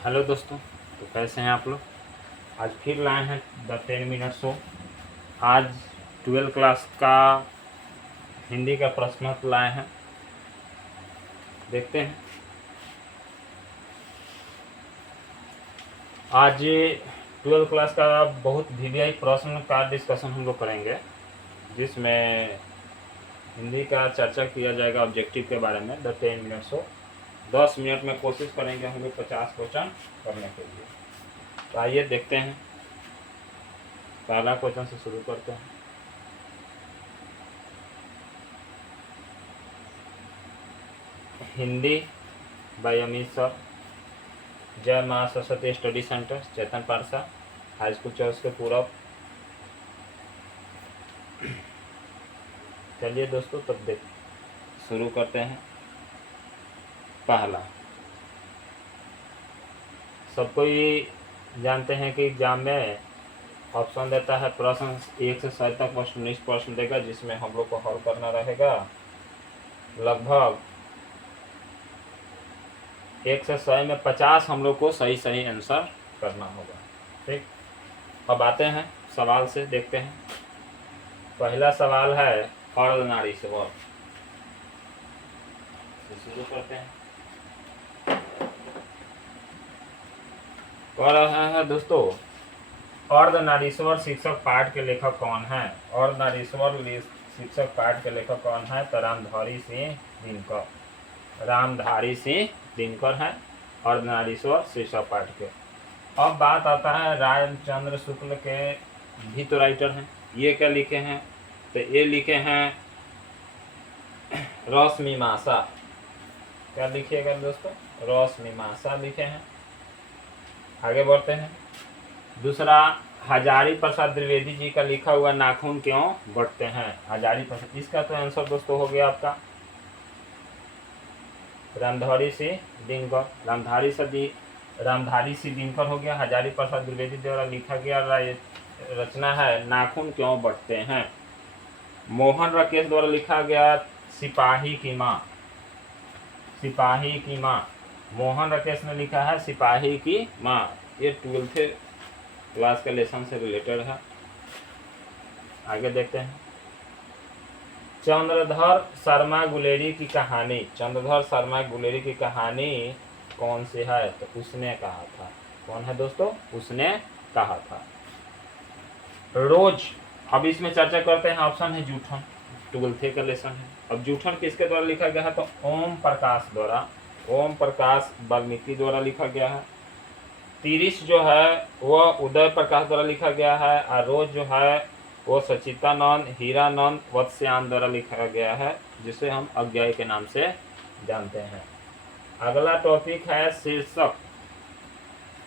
Hello दोस्तों, तो कैसे हैं आप लोग। आज फिर लाए हैं द 10 मिनट शो। आज 12 क्लास का हिंदी का प्रश्न लाए हैं, देखते हैं। आज 12 क्लास का बहुत वीवीआई प्रश्न का डिस्कशन हम लोग करेंगे, जिसमें हिंदी का चर्चा किया जाएगा ऑब्जेक्टिव के बारे में। द 10 मिनट शो 10 मिनट में कोशिश करेंगे हम लोग 50 क्वेश्चन करने के लिए। तो आइए देखते हैं, पहला क्वेश्चन से शुरू करते हैं। हिंदी बाय अमित सर, जय माँ सरस्वती स्टडी सेंटर, चेतन पारसा, हाई स्कूल चौस के पूरब। चलिए दोस्तों, तब देख शुरू करते हैं। पहला, सबको ये जानते हैं कि एग्जाम में ऑप्शन देता है, प्रश्न 1 से 7 तक वस्तुनिष्ठ प्रश्न देगा, जिसमें हम लोग को हल करना रहेगा। लगभग 1 से 100 में 50 हम लोग को सही सही आंसर करना होगा। ठीक, अब आते हैं सवाल से, देखते हैं। पहला सवाल है अर्धनारीश्वर, शुरू करते हैं। कह रहा है दोस्तों, अर्धनारीश्वर शीर्षक पाठ के लेखक कौन है। अर्धनारीश्वर शीर्षक पाठ के लेखक कौन है, तो रामधारी सिंह दिनकर। रामधारी सिंह दिनकर है अर्धनारीश्वर शीर्षक पाठ के। अब बात आता है रामचंद्र शुक्ल के, भी तो राइटर हैं। ये क्या लिखे हैं, तो ये लिखे हैं रसमीमांसा। क्या लिखिएगा दोस्तों, रसमीमांसा लिखे हैं। आगे बढ़ते हैं। दूसरा, हजारी प्रसाद द्विवेदी जी का लिखा हुआ नाखून क्यों बढ़ते हैं। हजारी प्रसाद, इसका तो आंसर दोस्तों हो गया आपका रामधारी सिंह दिनकर। रामधारी सिंह दिनकर हो गया। हजारी प्रसाद द्विवेदी द्वारा लिखा गया रचना है नाखून क्यों बढ़ते हैं। मोहन राकेश द्वारा लिखा गया सिपाही की माँ। सिपाही की माँ, मोहन राकेश ने लिखा है सिपाही की माँ। ये 12th क्लास के लेसन से रिलेटेड है। आगे देखते हैं। चंद्रधर शर्मा गुलेरी की कहानी, चंद्रधर शर्मा गुलेरी की कहानी कौन सी है, तो उसने कहा था। कौन है दोस्तों, उसने कहा था। रोज, अब इसमें चर्चा करते हैं। ऑप्शन है जूठन, 12th का लेसन है। अब जूठन किसके द्वारा लिखा गया है, तो ओम प्रकाश द्वारा, ओम प्रकाश वाल्मीकि द्वारा लिखा गया है। तिरिश जो है वह उदय प्रकाश द्वारा लिखा गया है, और रोज जो है वो सचितानंद हीरानंद वत्स्यान द्वारा लिखा गया है, जिसे हम अज्ञेय के नाम से जानते हैं। अगला टॉपिक है शीर्षक।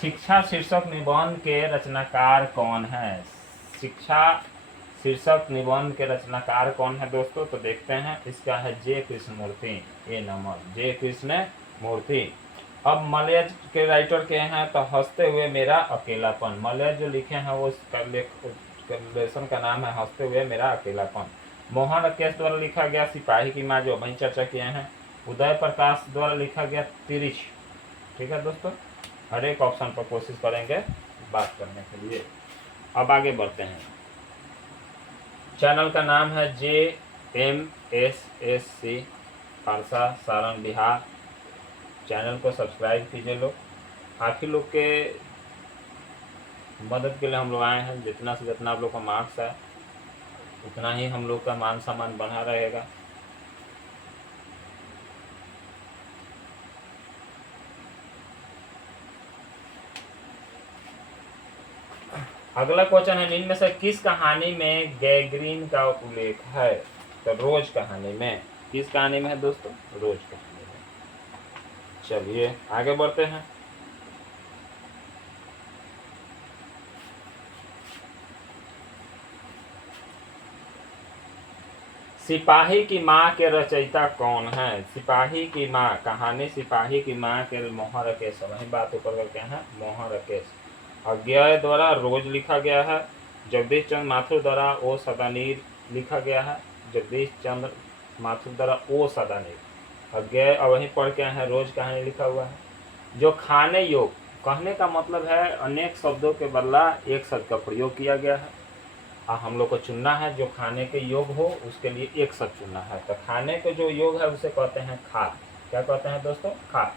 शिक्षा शीर्षक निबंध के रचनाकार कौन है। शिक्षा शीर्षक निबंध के रचनाकार कौन है दोस्तों, तो देखते हैं। इसका है जे कृष्णमूर्ति। ए नंबर जे कृष्णमूर्ति। अब मलय के राइटर के हैं, तो हंसते हुए मेरा अकेलापन। मलय जो लिखे हैं वो लेसन का नाम है हंसते हुए मेरा अकेलापन। मोहन राकेश द्वारा लिखा गया सिपाही की माँ, जो वहीं चर्चा किए हैं। उदय प्रकाश द्वारा लिखा गया तिरिश। ठीक है दोस्तों, हर एक ऑप्शन पर कोशिश करेंगे बात करने के लिए। अब आगे बढ़ते हैं। चैनल का नाम है JMSSC पारसा सारण बिहार। चैनल को सब्सक्राइब कीजिए लोग। आप ही लोग के मदद के लिए हम लोग आए हैं। जितना से जितना आप लोग का मार्क्स है, उतना ही हम लोग का मान सम्मान बना रहेगा। अगला क्वेश्चन है, इनमें से किस कहानी में गैग्रीन का उल्लेख है, तो रोज कहानी में। किस कहानी में है दोस्तों, रोज कहानी में। चलिए आगे बढ़ते हैं। सिपाही की माँ के रचयिता कौन है। सिपाही की माँ, कहानी सिपाही की माँ के मोहन राकेश, वही बात ऊपर करते हैं, मोहन राकेश। अज्ञेय द्वारा रोज लिखा गया है। जगदीश चंद्र माथुर द्वारा ओ सदानीर लिखा गया है। जगदीश चंद्र माथुर द्वारा ओ सदानीर। अज्ञेय वहीं पढ़ के हैं, रोज कहानी लिखा हुआ है। जो खाने योग्य कहने का मतलब है अनेक शब्दों के बदला एक शब्द का प्रयोग किया गया है। हम लोग को चुनना है जो खाने के योग हो, उसके लिए एक शब्द चुनना है। तो खाने के जो योग है उसे कहते हैं खाद। क्या कहते हैं दोस्तों? खाद।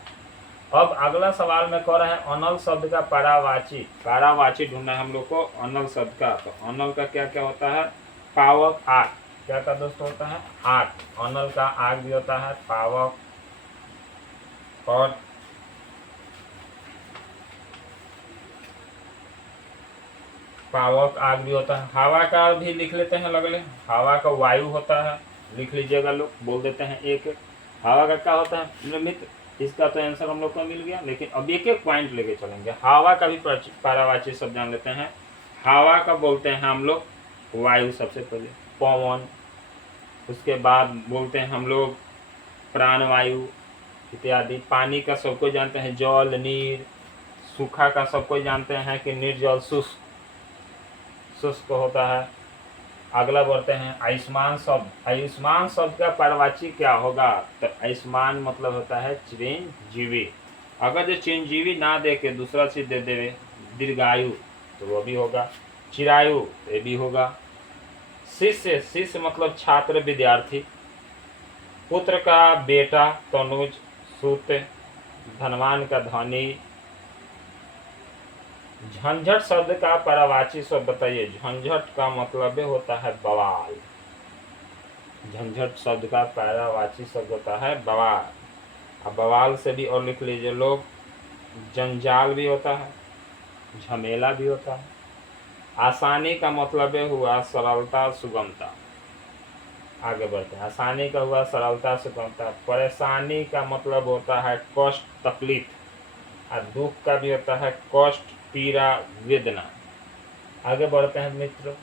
अब अगला सवाल में कह रहे हैं अनल शब्द का पारावाची ढूंढना है हम लोग को अनल शब्द का। तो अनल का क्या क्या होता है? पावक, आग। क्या क्या दोस्तों होता है? आग। अनल का आग भी होता है, पावक और पावक आग भी होता है। हवा का भी लिख लेते हैं लगले, हवा का वायु होता है, लिख लीजिएगा लोग, बोल देते हैं एक। हवा का क्या होता है मेरे मित्र? इसका तो आंसर हम लोग को मिल गया, लेकिन अब एक एक पॉइंट लेके चलेंगे। हवा का भी पारावाची शब्द जान लेते हैं। हवा का बोलते हैं हम लोग वायु सबसे पहले, पवन। उसके बाद बोलते हैं हम लोग प्राणवायु इत्यादि। पानी का सबको जानते हैं जल, नीर। सूखा का सबको जानते हैं कि निर्जल, शुष्क होता है। अगला बढ़ते हैं आयुष्मान शब्द। आयुष्मान शब्द का पारिभाषिक क्या होगा? तो आयुष्मान मतलब होता है चिरंजीवी। अगर जो चिरंजीवी ना दे के दूसरा चीज दे देवे, दीर्घायु, तो वो भी होगा। चिरायु, ये भी होगा। शिष्य, शिष्य मतलब छात्र, विद्यार्थी। पुत्र का बेटा, तनुज, सूत। धनवान का धनी। झंझट शब्द का पारिभाषिक शब्द बताइए। झंझट का मतलब होता है बवाल। झंझट शब्द का पारिभाषिक शब्द होता है बवाल। अब बवाल से भी और लिख लीजिए लोग, जंजाल भी होता है, झमेला भी होता है। आसानी का मतलब हुआ सरलता, सुगमता। आगे बढ़ते हैं। आसानी का हुआ सरलता, सुगमता। परेशानी का मतलब होता है कष्ट, तकलीफ। और दुख का भी होता है कष्ट, पीड़ा, वेदना। आगे बढ़ते हैं मित्र।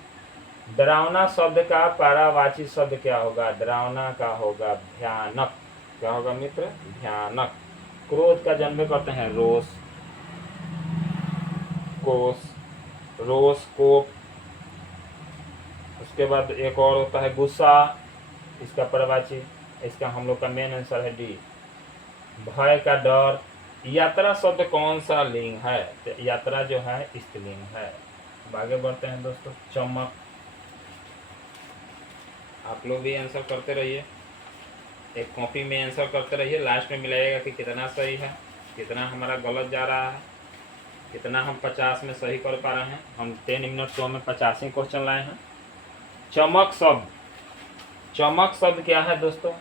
डरावना शब्द का पारिभाषिक शब्द क्या होगा? डरावना का होगा भयानक। क्या होगा मित्र? भयानक। क्रोध का जन्म करते हैं रोष, कोप। उसके बाद एक और होता है गुस्सा, इसका पारिभाषिक, इसका हम लोग का मेन आंसर है डी। भय का डर। यात्रा शब्द कौन सा लिंग है? तो यात्रा जो है स्त्रीलिंग है। अब आगे बढ़ते हैं दोस्तों। चमक। आप लोग भी आंसर करते रहिए, एक कॉपी में आंसर करते रहिए। लास्ट में मिलाइएगा कि कितना सही है, कितना हमारा गलत जा रहा है, कितना हम 50 में सही कर पा रहे हैं। हम 10 मिनट शो में 50 ही क्वेश्चन लाए हैं। चमक शब्द, चमक शब्द क्या है दोस्तों?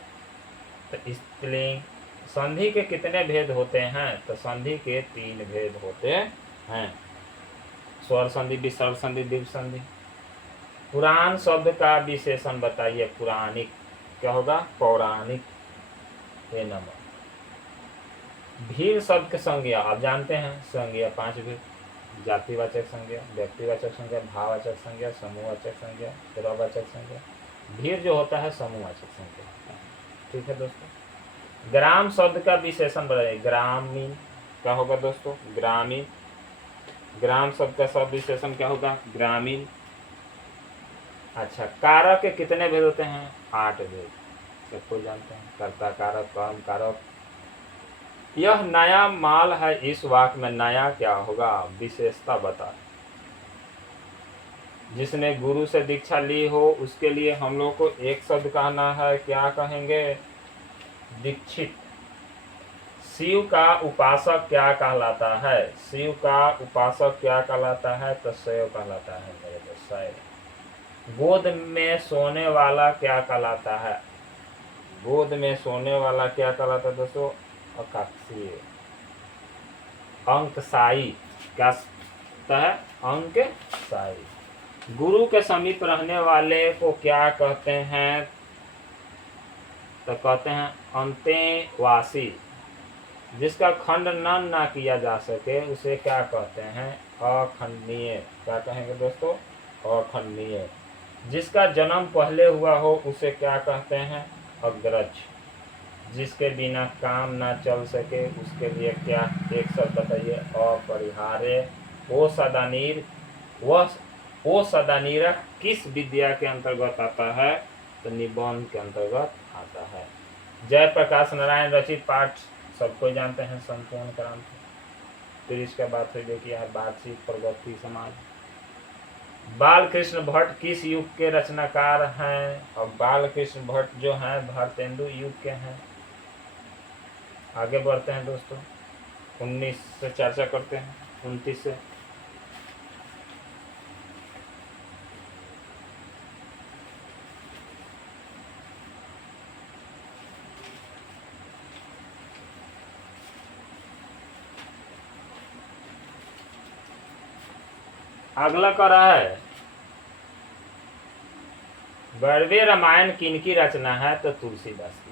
तो स्त्रीलिंग। संधि के कितने भेद होते हैं? तो संधि के 3 भेद होते हैं। स्वर संधि, विसर्ग संधि, दीर्घ संधि। पुराण शब्द का विशेषण बताइए। पुराणिक क्या होगा? पौराणिक। ये नंबर। भीड़ शब्द के संज्ञा आप जानते हैं, संज्ञा 5 भेद। जातिवाचक संज्ञा, व्यक्तिवाचक संज्ञा, भाववाचक संज्ञा, समूहवाचक संज्ञा, प्रवाचक संज्ञा। भीड़ जो होता है समूहवाचक संज्ञा। ठीक है दोस्तों। ग्राम शब्द का विशेषण बताइए। ग्रामीण क्या होगा दोस्तों? ग्रामीण। ग्राम शब्द का शब्द विशेषण क्या होगा? ग्रामीण। अच्छा, कारक के कितने भेद होते हैं? 8 भेद, सबको जानते हैं। कर्ता कारक, कर्म कारक। यह नया माल है, इस वाक्य में नया क्या होगा? विशेषता बता। जिसने गुरु से दीक्षा ली हो उसके लिए हम लोग को एक शब्द कहना है, क्या कहेंगे? दीक्षित। शिव का उपासक क्या कहलाता है? शिव का उपासक क्या कहलाता है? तो शैव कहलाता है मेरे दोस्त, शैव। गोद में सोने वाला क्या कहलाता है? गोद में सोने वाला क्या कहलाता है दोस्तों? अकाक्षीय। अंकशाई क्या है? अंकशाई। गुरु के समीप रहने वाले को क्या कहते हैं? तो कहते हैं अंतेवासी। जिसका खंडन ना किया जा सके उसे क्या कहते हैं? अखंडनीय। क्या कहेंगे दोस्तों? अखंडनीय। जिसका जन्म पहले हुआ हो उसे क्या कहते हैं? अग्रज। जिसके बिना काम ना चल सके उसके लिए क्या एक शब्द बताइए? अपरिहार्य। ओ सदानीर, ओ सदानीरा किस विद्या के अंतर्गत आता है? तो निबंध के अंतर्गत आता है। जयप्रकाश नारायण रचित पाठ सबको जानते हैं, संपूर्ण क्रांति। फिर इसका बात हुई देखिए यार वार्षिक प्रगति समाज। बाल कृष्ण भट्ट किस युग के रचनाकार हैं? और बाल कृष्ण भट्ट जो हैं भारतेंदु युग के हैं। आगे बढ़ते हैं दोस्तों, 19 से चर्चा करते हैं, 29 से। अगला कर रहा है, बड़वे रामायण किनकी रचना है? तो तुलसीदास की।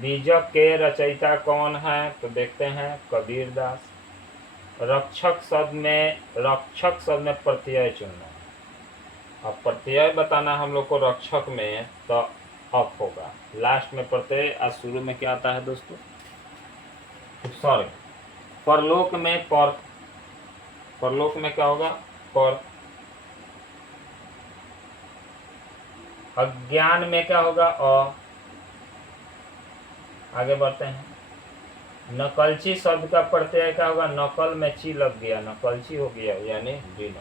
बीजक के रचयिता कौन है? तो देखते हैं कबीर दास। रक्षक शब्द में प्रत्यय चुनना। अब प्रत्यय बताना हम लोग को रक्षक में, तो अप होगा। लास्ट में प्रत्यय और शुरू में क्या आता है दोस्तों? उपसर्ग। परलोक में पर, परलोक में क्या होगा? पर। अज्ञान में क्या होगा? अ। आगे बढ़ते हैं, नकलची शब्द का प्रत्यय क्या होगा? नकल में ची लग गया, नकलची हो गया, यानी नकल।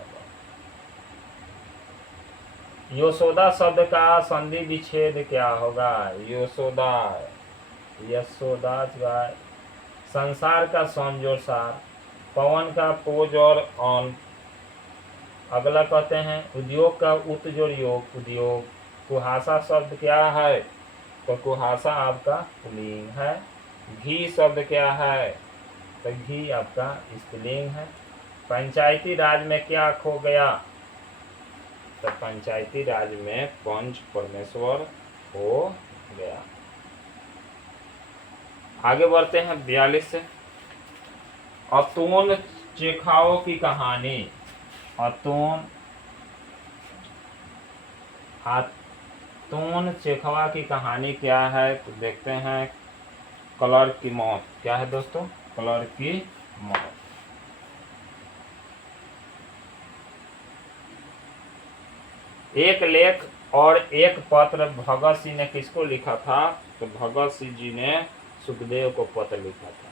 यशोदा शब्द का संधि विच्छेद क्या होगा? यशोदा, यशोदा गाय। संसार का समजोड़ सार। पवन का पोज और ऑन। अगला कहते हैं उद्योग का उत जोड़ योग, उद्योग। कुहासा शब्द क्या है? तो कुहासा आपका पुल्लिंग है। घी शब्द क्या है? तो घी आपका स्त्रीलिंग है। पंचायती राज में क्या खो गया? तो पंचायती राज में पंच परमेश्वर हो गया। आगे बढ़ते हैं 42 से। अतोन चेखाओ की कहानी। अतोन चेखवा की कहानी क्या है? तो देखते हैं क्लर्क की मौत। क्या है दोस्तों? क्लर्क की मौत। एक लेख और एक पत्र भगत सिंह ने किसको लिखा था? तो भगत सिंह जी ने सुखदेव को पत्र लिखा था।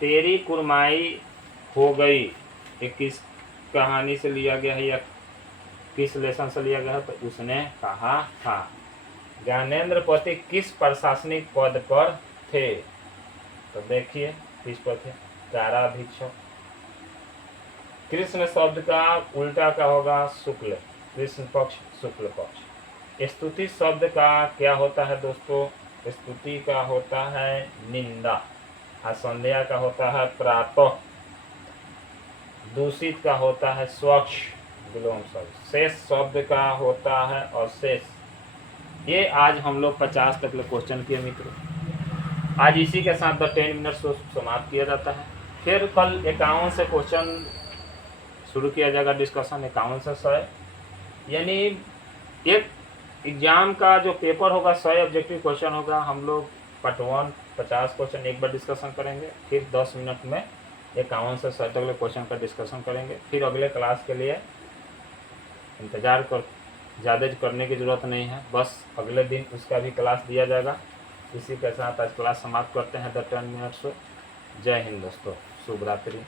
तेरी कुरमाई हो गई, ये किस कहानी से लिया गया है या किस लेसन से लिया गया है? तो उसने कहा था। ज्ञानेंद्र पति किस प्रशासनिक पद पर थे? तो देखिए किस पर थे? काराधीक्षक। कृष्ण शब्द का उल्टा क्या होगा? शुक्ल। कृष्ण पक्ष, शुक्ल पक्ष। स्तुति शब्द का क्या होता है दोस्तों? स्तुति का होता है निंदा। असंध्या का होता है प्रातः। दूषित का होता है स्वच्छ, विलोम शब्द। शेष शब्द का होता है अशेष। ये आज हम लोग 50 तक क्वेश्चन किए मित्रों। आज इसी के साथ द 10 मिनट शो समाप्त किया जाता है। फिर कल 51 से क्वेश्चन शुरू किया जाएगा, डिस्कशन 51 से 100, यानी एक एग्जाम का जो पेपर होगा 100 ऑब्जेक्टिव क्वेश्चन होगा। हम लोग पार्ट 1 50 क्वेश्चन एक बार डिस्कशन करेंगे, फिर 10 मिनट में 51 से 100 तक क्वेश्चन का डिस्कशन करेंगे। फिर अगले क्लास के लिए इंतज़ार कर, ज़्यादा करने की ज़रूरत नहीं है, बस अगले दिन उसका भी क्लास दिया जाएगा। इसी के साथ आज क्लास समाप्त करते हैं द 10 मिनट शो। जय हिंद दोस्तों, शुभ रात्रि।